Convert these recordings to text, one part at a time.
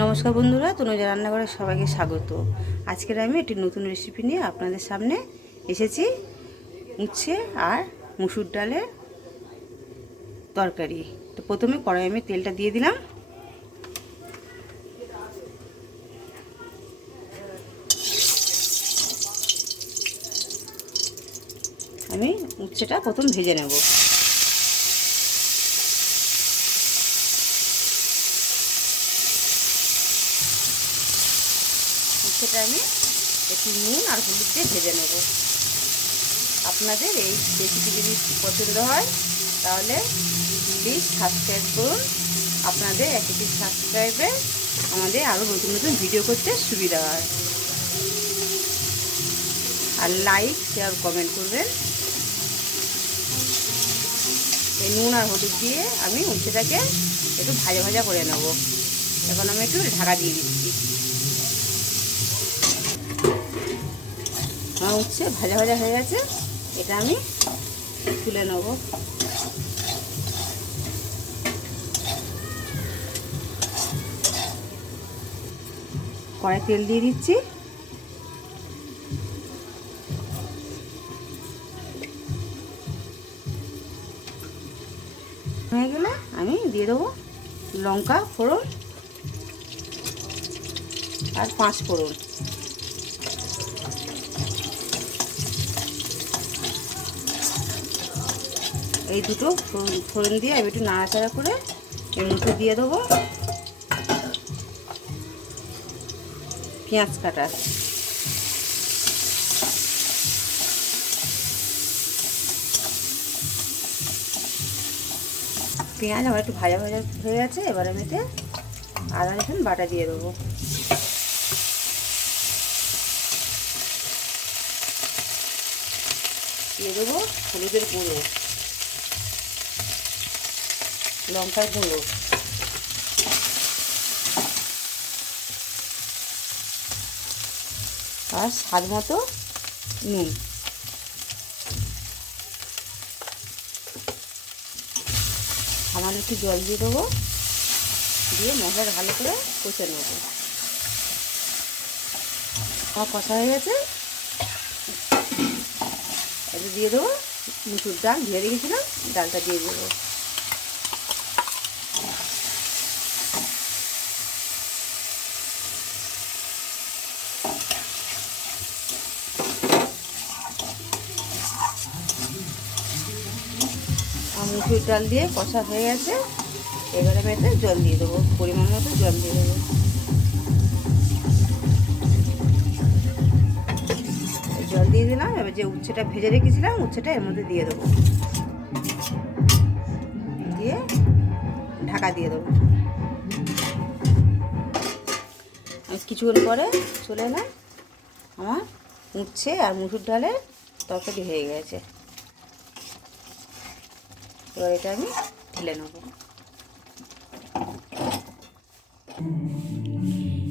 নমস্কার বন্ধুরা, তনুজা রান্নাঘরে সবাইকে স্বাগত। আজকের আমি একটি নতুন রেসিপি নিয়ে আপনাদের সামনে এসেছি। উচ্ছে আর মুসুর ডালের তরকারি। তো প্রথমে কড়াই আমি তেলটা দিয়ে দিলাম। আমি উচ্ছেটা প্রথম ভেজে নেব। উচ্ছেটা আমি একটু নুন আর হলুদ দিয়ে ভেজে নেব। আপনাদের এই রেসিপি যদি পছন্দ হয় তাহলে প্লিজ সাবস্ক্রাইব করুন। আপনাদের একটি সাবস্ক্রাইবে আমাদের আরও নতুন নতুন ভিডিও করতে সুবিধা হয়। আর লাইক শেয়ার কমেন্ট করবেন। এই নুন আর হলুদ দিয়ে আমি উচ্ছেটাকে একটু ভাজা ভাজা করে নেব। এখন আমি একটু ঢাকা দিয়ে দিচ্ছি। আমার উচ্ছে ভাজা ভাজা হয়ে গেছে, এটা আমি তুলে নেব। কড়াই তেল দিয়ে দিচ্ছি। হয়ে গেলে আমি দিয়ে দেবো লঙ্কা ফোড়ন আর 5 ফোড়ন। এই দুটো ফোড়ন দিয়ে আমি একটু নাড়াচাড়া করে এর মধ্যে দিয়ে দেবো পেঁয়াজ কাটা। পেঁয়াজ আমার একটু ভাজা ভাজা হয়ে গেছে। এবার আমি এতে আদা রসুন বাটা দিয়ে দেবো। দিয়ে দেবো হলুদের গুঁড়ো, লঙ্কার গুঁড়ো, আর স্বাদ মতো নুন। সামান্য একটু জল দিয়ে দেবো, দিয়ে মশলাটা ভালো করে কষে নেব। আমার কষা হয়ে গেছে। এটা দিয়ে দেবো মুসুর ডাল ধুয়ে রেখেছিলাম, ডালটা দিয়ে দেবো। মুসুর ডাল দিয়ে কষা হয়ে গেছে। এবারে আমি এতে জল দিয়ে দেবো, পরিমাণ মতো জল দিয়ে দেবো। জল দিয়ে দিলাম। এবার যে উচ্ছেটা ভেজে রেখেছিলাম উচ্ছেটা এর মধ্যে দিয়ে দেবো, দিয়ে ঢাকা দিয়ে দেবো। কিছুক্ষণ পরে চলে এলাম, আমার উচ্ছে আর মুসুর ডালের তরকারি হয়ে গেছে। এবার এটা আমি ঢেলে নেব।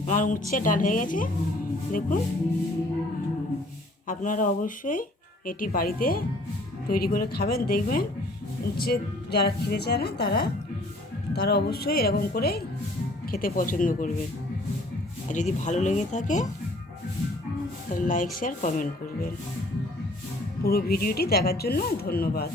আমার উচ্ছে ডাল হয়ে গেছে, দেখুন। আপনারা অবশ্যই এটি বাড়িতে তৈরি করে খাবেন, দেখবেন উচ্ছে যারা খেতে চায় না তারা অবশ্যই এরকম করে খেতে পছন্দ করবেন। আর যদি ভালো লেগে থাকে তাহলে লাইক শেয়ার কমেন্ট করবেন। পুরো ভিডিওটি দেখার জন্য ধন্যবাদ।